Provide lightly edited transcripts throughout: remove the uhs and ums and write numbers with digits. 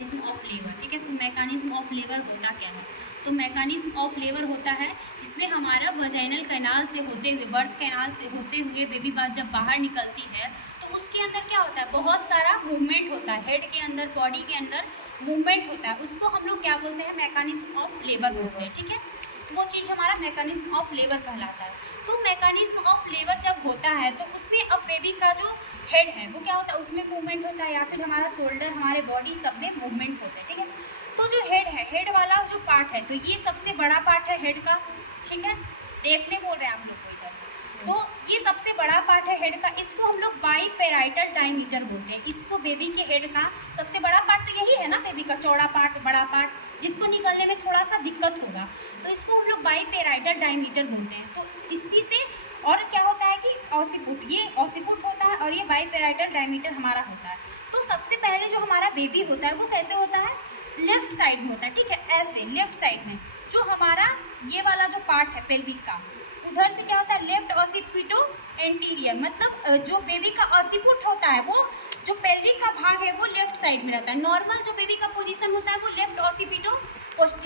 Mechanism of labour, ठीक है। तो मैकेनिज्म ऑफ लेबर होता क्या है? तो मैकेनिज्म ऑफ लेबर होता है, इसमें हमारा वजाइनल कैनाल से होते हुए, बर्थ कैनाल से होते हुए बेबी बात जब बाहर निकलती है तो उसके अंदर क्या होता है, बहुत सारा मूवमेंट होता है, हेड के अंदर, बॉडी के अंदर मूवमेंट होता है, उसको हम लोग क्या बोलते हैं, मैकेनिज्म ऑफ लेबर बोलते हैं, ठीक है। वो चीज़ हमारा मैकेनिज्म ऑफ लेबर कहलाता है। तो मैकेनिज्म ऑफ लेबर जब होता है तो उसमें अब बेबी का जो हेड है वो क्या होता है, उसमें मूवमेंट होता है, या फिर हमारा शोल्डर, हमारे बॉडी सब में मूवमेंट होता है, ठीक है। तो जो हेड है, हेड वाला जो पार्ट है, तो ये सबसे बड़ा पार्ट है हेड का, ठीक है। देखने बोल रहे हैं आप लोग को इधर, तो ये सबसे बड़ा पार्ट है हेड का, इसको हम लोग बाइपेराइटल डायमीटर बोलते हैं। इसको बेबी के हेड का सबसे बड़ा पार्ट तो यही है ना, बेबी का चौड़ा पार्ट, बड़ा पार्ट, जिसको निकलने में थोड़ा सा दिक्कत होगा, तो इसको हम लोग बाइपेराइटल डायमीटर बोलते हैं। तो इसी से और क्या होता है कि ऑसिपुट, ये ऑसिपुट होता है और ये बाइपेराइटल डायमीटर हमारा होता है। तो सबसे पहले जो हमारा बेबी होता है वो कैसे होता है, लेफ्ट साइड में होता है, ठीक है, ऐसे लेफ्ट साइड में। जो हमारा ये वाला जो पार्ट है पेल्विक का, उधर से क्या होता है, लेफ्ट ऑसिपिटो एंटीरियर, मतलब जो बेबी का ऑसिपुट होता है वो, जो पेल्विक का भाग है वो लेफ्ट साइड में रहता है। नॉर्मल जो बेबी का पोजीशन होता है वो लेफ्ट ऑसिपिटो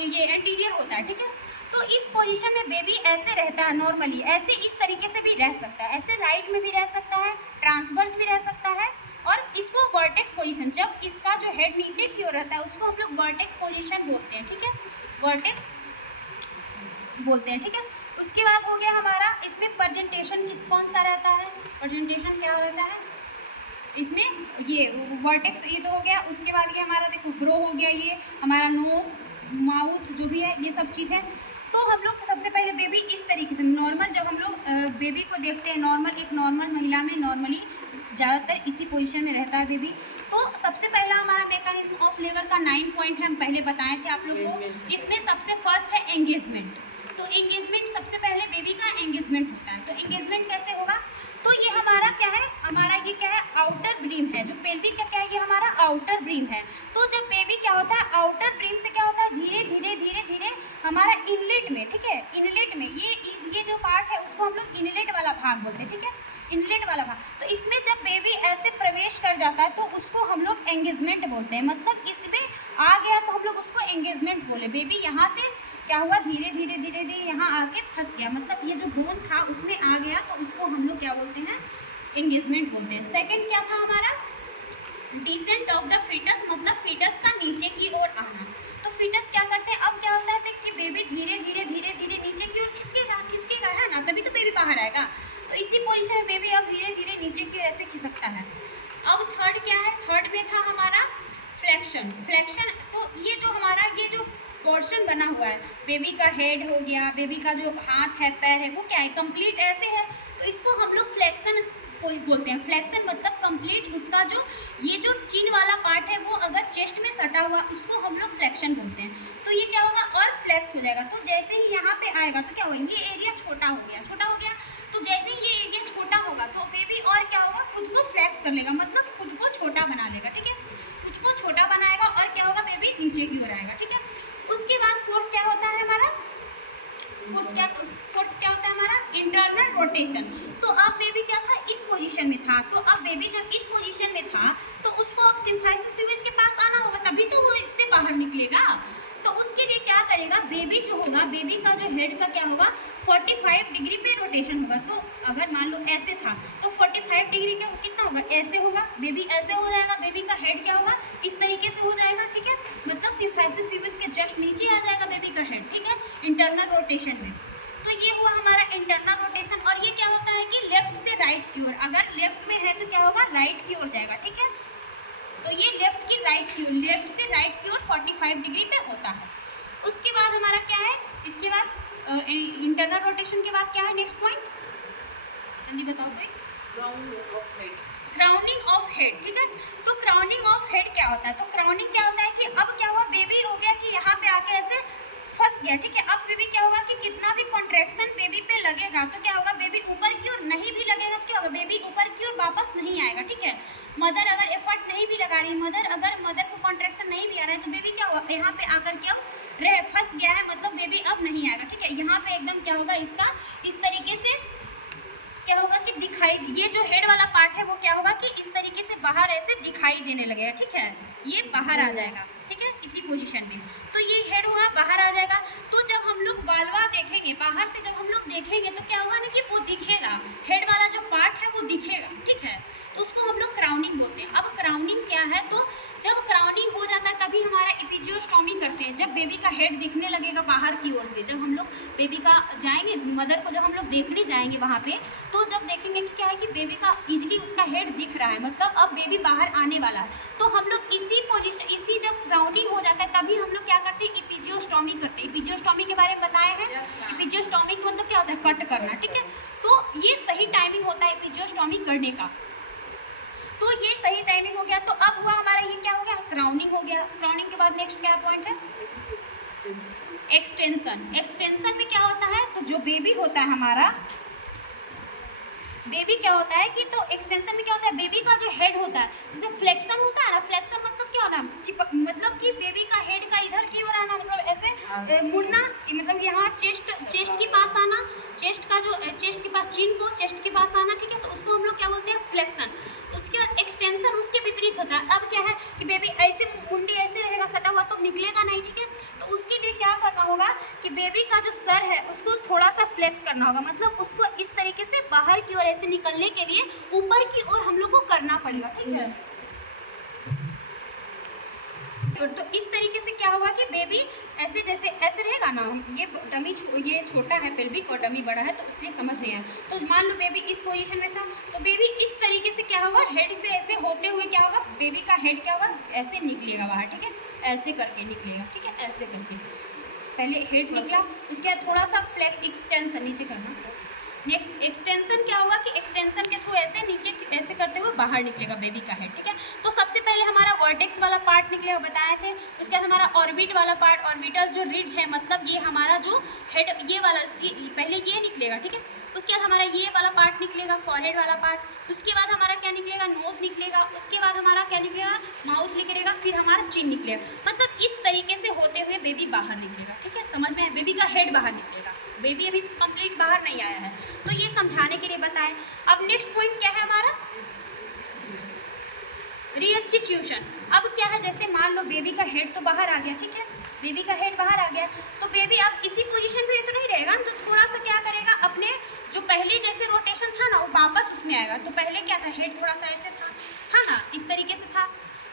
ये एंटीरियर होता है, ठीक है। तो इस पोजीशन में बेबी ऐसे रहता है नॉर्मली, ऐसे इस तरीके से भी रह सकता है, ऐसे राइट में भी रह सकता है, ट्रांसवर्स भी रह सकता है, और इसको वर्टेक्स पोजीशन, जब इसका जो हेड नीचे की ओर रहता है उसको हम लोग वर्टेक्स पोजीशन बोलते हैं, ठीक है, वर्टेक्स बोलते हैं, ठीक है। उसके बाद हो गया हमारा, इसमें प्रेजेंटेशन कौन सा रहता है, प्रेजेंटेशन क्या रहता है इसमें, ये वर्टेक्स, ये तो हो गया। उसके बाद ये हमारा देखो ग्रो हो गया, ये हमारा नोज, माउथ जो भी है, ये सब चीज़ है। तो हम लोग सबसे पहले बेबी इस तरीके से नॉर्मल, जब हम लोग बेबी को देखते हैं नॉर्मल, एक नॉर्मल महिला में नॉर्मली ज़्यादातर इसी पोजीशन में रहता है बेबी। तो सबसे पहला हमारा मैकेनिज्म ऑफ लेबर का 9 पॉइंट हम पहले बताए थे आप लोगों को, जिसमें सबसे फर्स्ट है एंगेजमेंट। तो एंगेजमेंट, सबसे पहले बेबी का एंगेजमेंट होता है। तो एंगेजमेंट कैसे होगा, तो ये हमारा क्या है, हमारा ये क्या है, आउटर ब्रीम है, जो पेल्विक का क्या है, ये हमारा आउटर ब्रीम है। तो जब बेबी क्या होता है, आउटर ब्रीम से क्या होता है, धीरे धीरे धीरे धीरे हमारा इनलेट में, ठीक है, इनलेट में, ये जो पार्ट है उसको हम लोग इनलेट वाला भाग बोलते हैं, ठीक है, इनलेट वाला भाग। तो इसमें जब बेबी ऐसे प्रवेश कर जाता है तो उसको हम लोग एंगेजमेंट बोलते हैं, मतलब इसमें आ गया तो हम लोग उसको एंगेजमेंट बोले। बेबी यहाँ से क्या हुआ, धीरे धीरे धीरे धीरे यहाँ आके फंस गया, मतलब ये जो बोन था उसमें आ गया, तो उसको हम लोग क्या बोलते हैं, एंगेजमेंट बोलते हैं। सेकंड क्या था हमारा, डिसेंट ऑफ द फीटस, मतलब फीटस का नीचे की ओर आना। तो फीटस क्या करते हैं, अब क्या होता है कि बेबी धीरे धीरे धीरे धीरे नीचे की ओर खिसकेगा है ना, तभी तो बेबी बाहर आएगा। तो इसी पोजिशन में बेबी अब धीरे धीरे नीचे की ओर ऐसे खिसकता है। अब थर्ड क्या है, थर्ड में था हमारा फ्लेक्शन। फ्लेक्शन, तो ये जो हमारा ये जो पोर्शन बना हुआ है, बेबी का हेड हो गया, बेबी का जो हाथ है, पैर है, वो क्या है, कंप्लीट ऐसे है, तो इसको हम लोग फ्लेक्शन बोलते हैं। फ्लेक्शन मतलब कंप्लीट उसका जो ये जो चिन वाला पार्ट है वो अगर चेस्ट में सटा हुआ, उसको हम लोग फ्लेक्शन बोलते हैं। तो ये क्या होगा, और फ्लेक्स हो जाएगा। तो जैसे ही यहाँ पे आएगा तो क्या होगा, ये एरिया छोटा हो गया, छोटा हो गया। तो जैसे ही ये एरिया छोटा होगा तो बेबी और क्या होगा, खुद को फ्लेक्स कर लेगा, मतलब खुद को छोटा बना लेगा, ठीक है, खुद को छोटा बनाएगा, और क्या होगा, बेबी नीचे की ओर आएगा, ठीक है। उसके बाद फोर्थ क्या होता है हमारा, फोर्थ क्या होता है हमारा, इंटरनल रोटेशन। तो अब बेबी क्या था, इस पोजीशन में था, तो अब बेबी जब इस पोजीशन में था तो उसको अब सिम्फाइसिस प्यूबिस के पास आना होगा, तभी तो वो इससे बाहर निकलेगा। तो उसके लिए क्या करेगा, बेबी जो होगा, बेबी का जो हेड का क्या होगा, 45 डिग्री पे रोटेशन होगा। तो अगर मान लो ऐसे था तो 45 डिग्री का कितना होगा, ऐसे होगा, बेबी ऐसे हो जाएगा, बेबी का हेड क्या होगा, इस तरीके से हो जाएगा, ठीक है, मतलब सिम्फाइसिस प्यूबिस के जस्ट नीचे आ जाएगा बेबी का हेड, ठीक है, इंटरनल रोटेशन में। तो ये हुआ हमारा इंटरनल रोटेशन। और ये क्या होता है कि लेफ्ट से राइट की ओर, अगर लेफ्ट में है तो क्या होगा, राइट की ओर जाएगा, ठीक है। तो ये लेफ्ट की राइट की ओर, लेफ्ट से राइट की ओर 45 डिग्री पे होता है। उसके बाद हमारा क्या है, इसके बाद इंटरनल रोटेशन के बाद क्या है, नेक्स्ट पॉइंट जल्दी बताओ भाई, crowning of head. Crowning of head, ठीक है। तो क्राउनिंग ऑफ हेड क्या होता है, तो क्राउनिंग क्या होता है कि अब क्या हुआ, बेबी हो गया कि यहाँ पे आके ऐसे फंस गया, ठीक है। अब बेबी क्या होगा कि कितना भी कॉन्ट्रैक्शन बेबी पे लगेगा तो क्या होगा, बेबी ऊपर की ओर नहीं भी लगेगा तो क्या होगा, बेबी ऊपर की ओर वापस नहीं आएगा, ठीक है। मदर अगर एफर्ट नहीं भी लगा रही, मदर को कॉन्ट्रैक्शन नहीं भी आ रहा है तो बेबी क्या होगा, यहाँ पे आकर के अब फंस गया है, मतलब बेबी अब नहीं आएगा, ठीक है। यहाँ पे एकदम क्या होगा, इसका इस तरीके से क्या होगा कि दिखाई, ये जो हेड वाला पार्ट है वो क्या होगा कि इस तरीके से बाहर ऐसे दिखाई देने लगेगा, ठीक है, ये बाहर आ जाएगा। पोजीशन में, तो ये हेड हुआ बाहर आ जाएगा। तो जब हम लोग वाल्वा देखेंगे बाहर से, जब हम लोग देखेंगे तो क्या होगा ना कि वो दिखेगा, हेड वाला जो पार्ट है वो दिखेगा, ठीक है। तो उसको हम लोग क्राउनिंग बोलते हैं। अब क्राउनिंग क्या है, तो जब क्राउनिंग हो जाता है तभी हमारा एपिजियोस्टोमी करते हैं। जब बेबी का हेड दिखने लगेगा बाहर की ओर से, जब हम लोग बेबी का जाएंगे, मदर को जब हम लोग देखने जाएंगे वहाँ पे, तो जब देखेंगे कि क्या है कि बेबी का इजीली उसका हेड दिख रहा है, मतलब अब बेबी बाहर आने वाला है, तो हम लोग इसी पोजीशन, इसी जब क्राउनिंग हो जाता है तभी हम लोग क्या करते हैं, एपिजियोस्टोमी करते हैं। एपिजियोस्टोमी के बारे में बताए हैं। एपिजियोस्टोमी का मतलब क्या होता है, कट करना, ठीक है। तो ये सही टाइमिंग होता है एपिजियोस्टोमी करने का। तो ये सही टाइमिंग हो गया। तो अब हुआ हमारा ये क्या हो गया, क्राउनिंग हो गया। क्राउनिंग के बाद नेक्स्ट क्या पॉइंट है, एक्सटेंशन। एक्सटेंशन में क्या होता है, तो जो बेबी होता है हमारा, बेबी क्या होता है कि, तो एक्सटेंशन में क्या होता है, बेबी का जो हेड होता है, जैसे फ्लेक्शन होता है ना, फ्लेक्शन मतलब क्या होना, मतलब कि बेबी का हेड का इधर की ओर आना, मतलब ऐसे मुड़ना, मतलब यहाँ चेस्ट के पास आना, चेस्ट का जो चेस्ट के पास, चिन को चेस्ट के पास आना, ठीक है। तो उसको हम लोग क्या बोलते हैं, फ्लेक्शन। उसके बाद एक्सटेंशन उसके विपरीत होता है। अब क्या है कि बेबी ऐसे मुंडी ऐसे रहेगा सटा हुआ, तो निकलेगा नहीं, ठीक है। तो उसके लिए क्या करना होगा कि बेबी का जो सर है उसको थोड़ा सा फ्लेक्स करना होगा, मतलब उसको इस तरीके से बाहर की ओर ऐसे निकलने के लिए ऊपर की ओर हम लोग को करना पड़ेगा, ठीक है। तो इस तरीके से क्या होगा कि बेबी ऐसे, जैसे ऐसे रहेगा ना, ये डमी ये छोटा है पेल्विक और डमी बड़ा है, तो इसलिए समझ नहीं आया। तो मान लो बेबी इस पोजीशन में था, तो बेबी इस तरीके से क्या होगा, हेड से ऐसे होते हुए क्या होगा, बेबी का हेड क्या होगा, ऐसे निकलेगा बाहर, ठीक है, ऐसे करके निकलेगा, ठीक है, ऐसे करके पहले हेड निकला, उसके बाद थोड़ा सा फ्लैग एक्सटेंशन नीचे करना। नेक्स्ट एक्सटेंशन क्या होगा कि एक्सटेंशन के थ्रू ऐसे नीचे ऐसे करते हुए बाहर निकलेगा बेबी का हेड, ठीक है। तो सबसे पहले हमारा वर्टेक्स वाला पार्ट निकलेगा, बताए थे। उसके बाद हमारा ऑर्बिट वाला पार्ट, ऑर्बिटल जो रिड्ज है, मतलब ये हमारा जो हेड, ये वाला पहले ये निकलेगा, ठीक है। उसके बाद हमारा ये वाला पार्ट निकलेगा, फॉरहेड वाला पार्ट। उसके बाद हमारा क्या निकलेगा, नोज निकलेगा। उसके बाद हमारा क्या निकलेगा, माउथ निकलेगा। फिर हमारा चिन निकलेगा। मतलब इस तरीके से होते हुए बेबी बाहर निकलेगा, ठीक है। समझ में, बेबी का हेड बाहर निकलेगा, बेबी अभी कंप्लीट बाहर नहीं आया है, तो ये समझाने के लिए बताएं। अब नेक्स्ट पॉइंट क्या है हमारा, रीइंस्टीट्यूशन। अब क्या है, जैसे मान लो बेबी का हेड तो बाहर आ गया, ठीक है, बेबी का हेड बाहर आ गया, तो बेबी अब इसी पोजीशन पे तो नहीं रहेगा, तो थोड़ा सा क्या करेगा, अपने जो पहले जैसे रोटेशन था ना वो वापस उसमें आएगा। तो पहले क्या था, हेड थोड़ा सा ऐसे था ना, इस तरीके से था,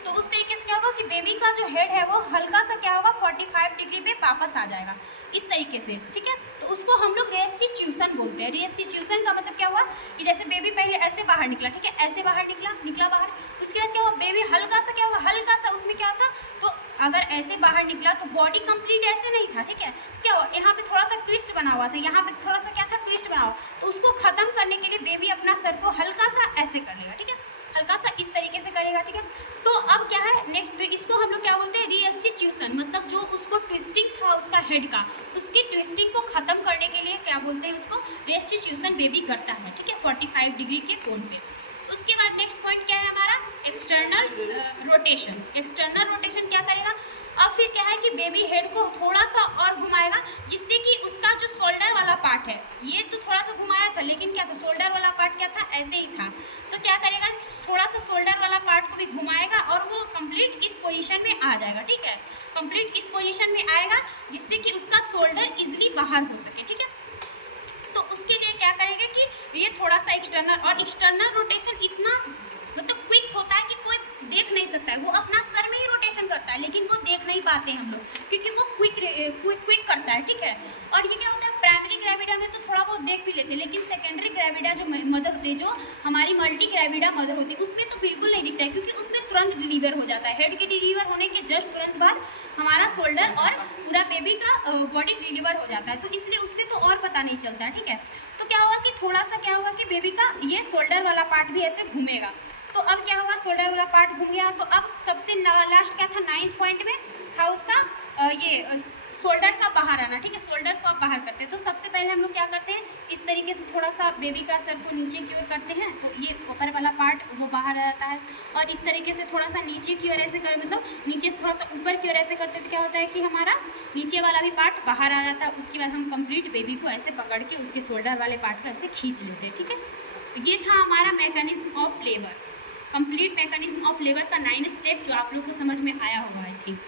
तो उस तरीके से क्या होगा कि बेबी का जो हेड है वो हल्का सा क्या होगा, 45 डिग्री पे वापस आ जाएगा, इस तरीके से, ठीक है। तो उसको हम लोग रेस्टिट्यूशन बोलते हैं। रेस्टिट्यूशन का मतलब क्या हुआ कि जैसे बेबी पहले ऐसे बाहर निकला, ठीक है, ऐसे बाहर निकला बाहर, उसके बाद क्या हुआ, बेबी हल्का सा क्या हुआ, हल्का सा उसमें क्या था, तो अगर ऐसे बाहर निकला तो बॉडी कंप्लीट ऐसे नहीं था, ठीक है। क्या हुआ, यहाँ पे थोड़ा सा ट्विस्ट बना हुआ था, यहाँ पे थोड़ा सा क्या था, ट्विस्ट बना हुआ, तो उसको खत्म करने के लिए बेबी अपना सर को हल्का सा ऐसे कर लेगा, ठीक है, हल्का सा इस तरीके से करेगा, ठीक है। तो अब क्या है नेक्स्ट, तो इसको हम लोग क्या बोलते हैं, रीइंस्टीट्यूशन। मतलब जो उसको ट्विस्टिंग था उसका हेड का, उसकी ट्विस्टिंग को खत्म करने के लिए क्या बोलते हैं, उसको रेस्टिट्यूशन बेबी करता है, ठीक है, 45 डिग्री के कोण पे। उसके बाद नेक्स्ट पॉइंट क्या है हमारा, एक्सटर्नल रोटेशन। एक्सटर्नल रोटेशन क्या करेगा, अब फिर क्या है कि बेबी हेड को थोड़ा सा और घुमाएगा, जिससे कि उसका जो शोल्डर वाला पार्ट है, ये तो थोड़ा सा घुमाया था, लेकिन क्या था, शोल्डर वाला पार्ट क्या था, ऐसे ही था। तो क्या करेगा, थोड़ा सा शोल्डर वाला पार्ट को भी घुमाएगा और वो कंप्लीट इस पोजीशन में आ जाएगा, ठीक है, कंप्लीट इस पोजीशन में आएगा, जिससे कि उसका शोल्डर इजिली बाहर हो सके, ठीक है। तो उसके लिए क्या करेगा कि ये थोड़ा सा एक्सटर्नल, और एक्सटर्नल रोटेशन इतना मतलब क्विक होता है कि कोई देख नहीं सकता है, वो अपना सर में ही रोटेशन करता है, लेकिन वो देख नहीं पाते हम लोग, क्योंकि वो क्विक करता है, ठीक है। और ये क्या होता है, प्राइमरी ग्रेविडा में तो थोड़ा बहुत देख भी लेते हैं, लेकिन सेकेंडरी ग्रेविडा जो मदर होती है, जो हमारी मल्टी ग्रेविडा मदर होती है, उसमें तो बिल्कुल नहीं दिखता है, क्योंकि उसमें तुरंत डिलीवर हो जाता है। हेड के डिलीवर होने के जस्ट तुरंत बाद हमारा शोल्डर और पूरा बेबी का बॉडी डिलीवर हो जाता है, तो इसलिए उस पर तो और पता नहीं चलता है, ठीक है। तो क्या होगा कि थोड़ा सा क्या होगा कि बेबी का ये शोल्डर वाला पार्ट भी ऐसे घूमेगा। तो अब क्या होगा, शोल्डर वाला पार्ट घूम गया, तो अब सबसे लास्ट क्या था, 9th पॉइंट में था उसका ये शोल्डर का बाहर आना, ठीक है, शोल्डर को आप बाहर करते हैं। तो सबसे पहले हम लोग क्या करते हैं, इस तरीके से थोड़ा सा बेबी का सर को नीचे की ओर करते हैं, तो ये ऊपर वाला पार्ट वो बाहर आ जाता है, और इस तरीके से थोड़ा सा नीचे की ओर ऐसे कर, मतलब नीचे से थोड़ा सा ऊपर की ओर ऐसे करते तो क्या होता है कि हमारा नीचे वाला भी पार्ट बाहर आ जाता है। उसके बाद हम कंप्लीट बेबी को ऐसे पकड़ के उसके शोल्डर वाले पार्ट को ऐसे खींच लेते हैं, ठीक है। तो ये था हमारा mechanism of labour, complete mechanism of labour का 9 स्टेप, जो आप लोग को समझ में आया होगा आई थिंक।